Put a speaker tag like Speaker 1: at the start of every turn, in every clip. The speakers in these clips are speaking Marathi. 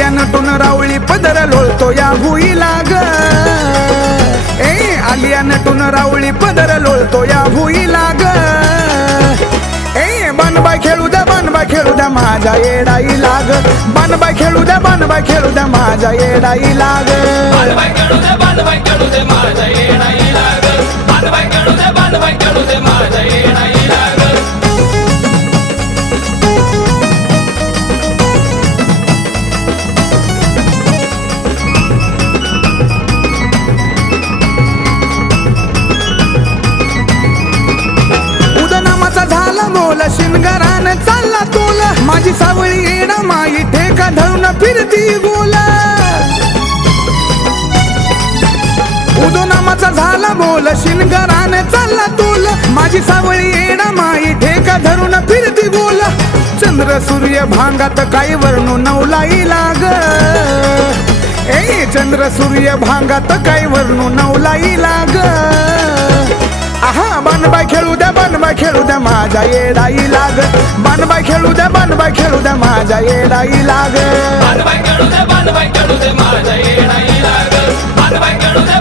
Speaker 1: या नटून रावळी पदर लोळतो या भुईला ग. ए आलिया नटून रावळी पदर लोळतो या भुईला ग. ए बनबाय खेळू द्या बनबाय खेळू द्या माझ्या येडाई लाग बनबाय खेळू द्या बनबाय खेळू द्या माझ्या येडाई लाग
Speaker 2: बांधबाई खेळू द्या बांधबाई खेळू द्या माझ्या येडाई लाग बांधबाई खेळू द्या बांधबाई खेळू द्या माझ्या
Speaker 1: शिनगारान चालला तोल. माझी सावळी येणा माई ठेका धरून फिरती गोल. उदनामाचा झाला बोल शिनगरान चालला तोल. माझी सावळी येणा माई ठेका धरून फिरती गोल. चंद्र सूर्य भांगात काही वर्णू नवलाई लाग. ए चंद्र सूर्य भांगात काही वर्णू नवलाई लाग. आहा बनबाय खेळू द्या बनबाय खेळू द्या माझ्या येडाई लाग। बनबाय खेळू द्या बनबाय खेळू द्या माझ्या येडाई लाग।
Speaker 2: बांधबाई कडू दे बांधबाई कडू दे माझ्या येणाई लाग। बांधबाई कडू दे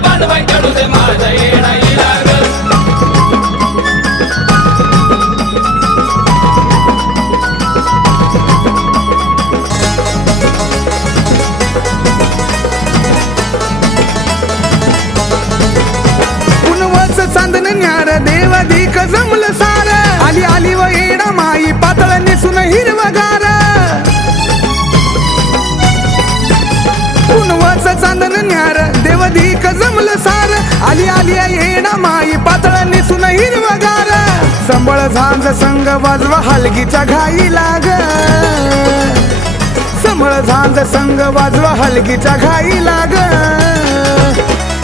Speaker 1: सार देव देवाधिक जमल सार. आली आली व येडा माई पातळ नेसून हिरवगार. कुणवच चांदन न्यार देवधिक जमल सार. आली आली येडा माई पातळ नेसून हिरवगार. संबळ झांज संग वाजवा हलगीच्या घाई लाग. संबळ झांज संग वाजवा हलगीच्या घाई लाग.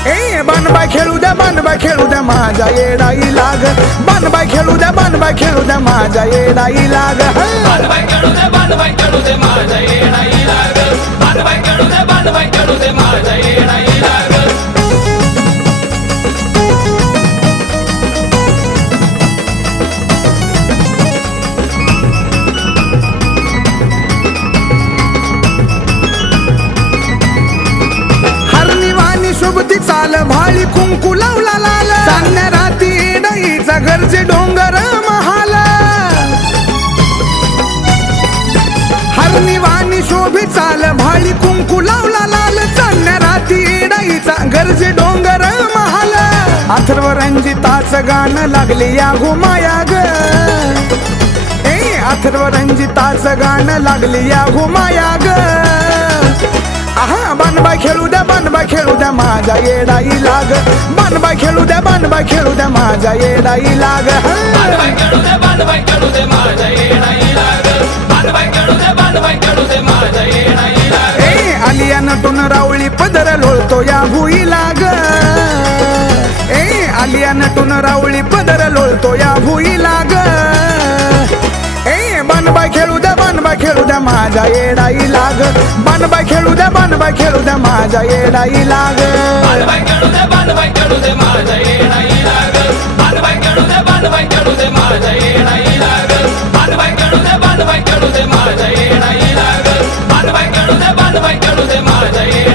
Speaker 1: ए बनबाय खेळू द्या बनबाय खेळू माझ्या येडाई लाग. बनबाय खेळू द्या बनबाय खेळू द्या माझ्या येडाई लाग.
Speaker 2: बांधबाई कडू दे बांधबाई कडू दे माझ्या येणाई लाग. माझ्या येणाई लाग.
Speaker 1: चाल भाळी कुंकू येडाईचा घरचे डोंगर महाल. हरणीवाणी शोभी चाल भाळी कुंकू लावला लाल. चांदण्या राती येडाईचा गरजे डोंगर महाला. अथर्व रंजिताच गाणं लागले या घुमाया ग. ए अथर्व रंजिताच गाणं लागले या घुमाया ग. आहा बनबाय खेळू द्या बनबाय खेळू द्या माझ्या येडाई लाग बनबाय खेळू द्या बनबाय खेळू द्या माझ्या येडाई लाग
Speaker 2: माझ्या येणाई लाग माझ्या लाग
Speaker 1: ए आलिया नटून रावळी पदर लोळतो या भुई लाग ए आलिया नटून रावळी पदर लोळतो या भुई लाग माझ्या येडाई लाग बनबाय खेळू द्या बनबाय खेळू द्या माझ्या येडाई लाग
Speaker 2: बांधबाई कडू दे बांधबाई कडू दे माझ्या येणाई लाग बांधबाई कडू दे बांधबाई कडू दे माझ्या येणाई लाग बांधबाई कडू दे बांधबाई कडू दे माझ्या येणाई लाग बांधबाई कडू दे बांधबाई कडू दे माझ्या येणाई